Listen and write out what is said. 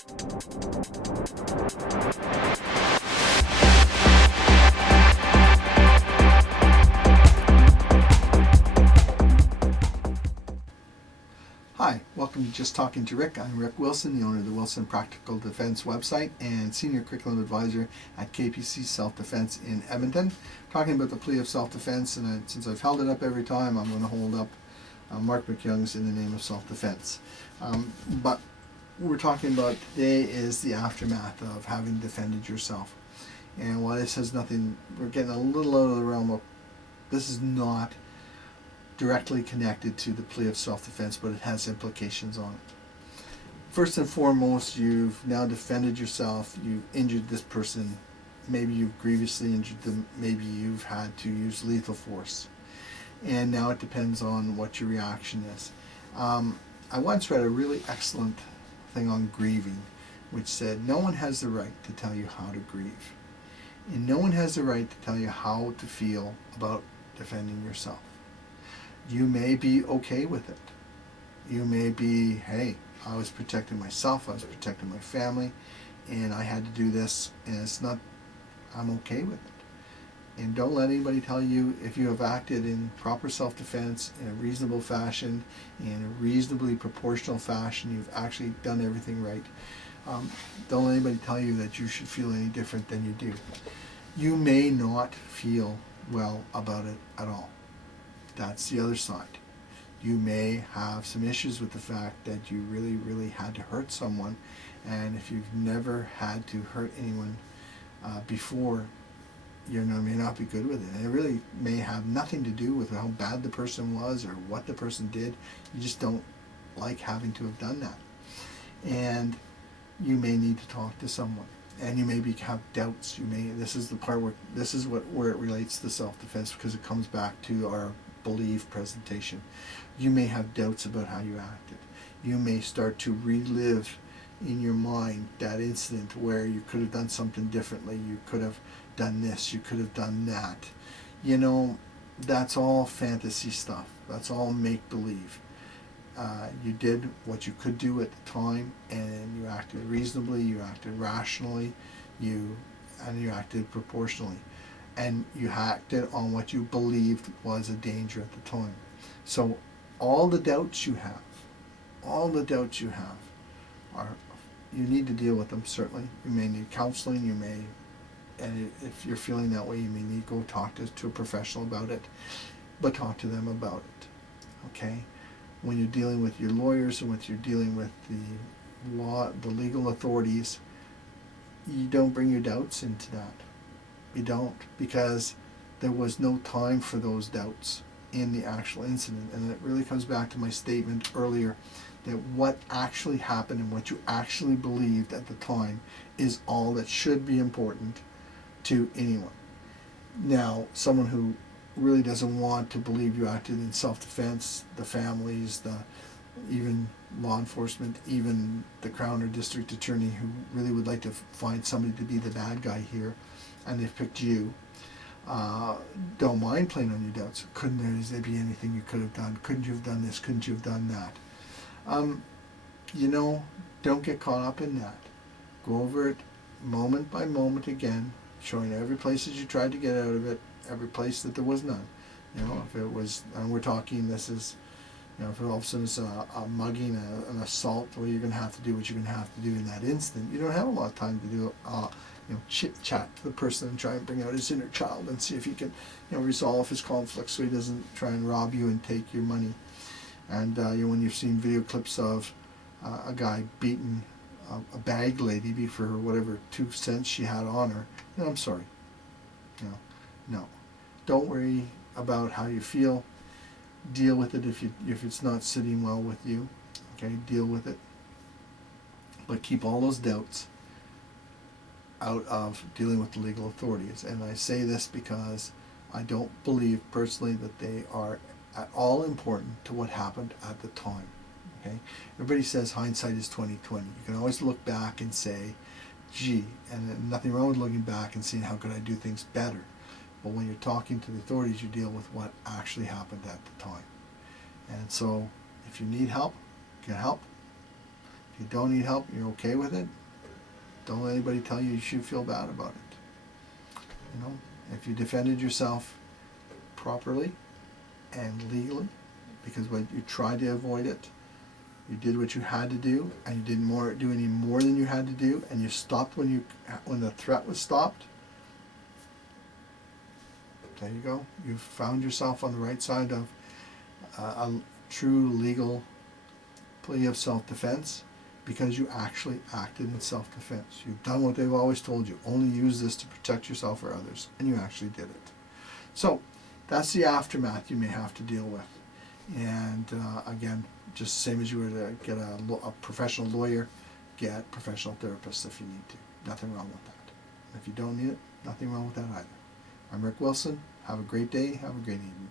Hi, welcome to Just Talking to Rick. I'm Rick Wilson, the owner of the Wilson Practical Defense website and Senior Curriculum Advisor at KPC Self-Defense in Edmonton. Talking about the plea of self-defense, and since I've held it up every time, I'm going to hold up Mark McYoung's In the Name of Self-Defense. But we're talking about today is the aftermath of having defended yourself. And while this has nothing, we're getting a little out of the realm of, this is not directly connected to the plea of self-defense, but it has implications on it. First and foremost, you've now defended yourself, you've injured this person, maybe you've grievously injured them, maybe you've had to use lethal force. And now it depends on what your reaction is. I once read a really excellent thing on grieving, which said, no one has the right to tell you how to grieve. And no one has the right to tell you how to feel about defending yourself. You may be okay with it. You may be, hey, I was protecting myself, I was protecting my family, and I had to do this, and it's not, I'm okay with it. And don't let anybody tell you if you have acted in proper self-defense, in a reasonable fashion, in a reasonably proportional fashion, you've actually done everything right. Don't let anybody tell you that you should feel any different than you do. You may not feel well about it at all. That's the other side. You may have some issues with the fact that you really, really had to hurt someone, and if you've never had to hurt anyone before, you may not be good with it. And it really may have nothing to do with how bad the person was or what the person did. You just don't like having to have done that. And you may need to talk to someone. And you maybe have doubts. This is the part where it relates to self-defense, because it comes back to our belief presentation. You may have doubts about how you acted. You may start to relive in your mind that incident where you could have done something differently. You could have done this. You could have done that. That's all fantasy stuff. That's all make-believe. You did what you could do at the time, and you acted reasonably, you acted rationally, and you acted proportionally. And you acted on what you believed was a danger at the time. So all the doubts you have you need to deal with them, certainly. You may need counseling, and if you're feeling that way, you may need to go talk to a professional about it, but talk to them about it, okay? When you're dealing with your lawyers and when you're dealing with the legal authorities, you don't bring your doubts into that. You don't, because there was no time for those doubts in the actual incident. And it really comes back to my statement earlier that what actually happened and what you actually believed at the time is all that should be important to anyone. Now, someone who really doesn't want to believe you acted in self-defense, the families, even law enforcement, even the Crown or District Attorney who really would like to find somebody to be the bad guy here, and they've picked you, don't mind playing on your doubts. Couldn't there be anything you could have done? Couldn't you have done this? Couldn't you have done that? Don't get caught up in that. Go over it moment by moment again, showing every place that you tried to get out of it, every place that there was none. If it was, and we're talking, this is, if all of a sudden it's a mugging, an assault, well, you're going to have to do what you're going to have to do in that instant. You don't have a lot of time to do chit-chat to the person and try and bring out his inner child and see if he can, resolve his conflicts so he doesn't try and rob you and take your money. And when you've seen video clips of a guy beating a bag lady for whatever 2 cents she had on her, I'm sorry. No. Don't worry about how you feel. Deal with it if it's not sitting well with you. Okay, deal with it. But keep all those doubts out of dealing with the legal authorities. And I say this because I don't believe personally that they are at all important to what happened at the time. Okay? Everybody says hindsight is 20/20. You can always look back and say, gee, and nothing wrong with looking back and seeing how could I do things better. But when you're talking to the authorities, you deal with what actually happened at the time. And so if you need help, get help. If you don't need help, you're okay with it, don't let anybody tell you should feel bad about it. You know, if you defended yourself properly and legally, because when you tried to avoid it, you did what you had to do, and you didn't do any more than you had to do, and you stopped when the threat was stopped. There you go. You found yourself on the right side of a true legal plea of self-defense, because you actually acted in self-defense. You've done what they've always told you. Only use this to protect yourself or others, and you actually did it. So that's the aftermath you may have to deal with. And again, just the same as you were to get a professional lawyer, get professional therapists if you need to. Nothing wrong with that. And if you don't need it, nothing wrong with that either. I'm Rick Wilson. Have a great day. Have a great evening.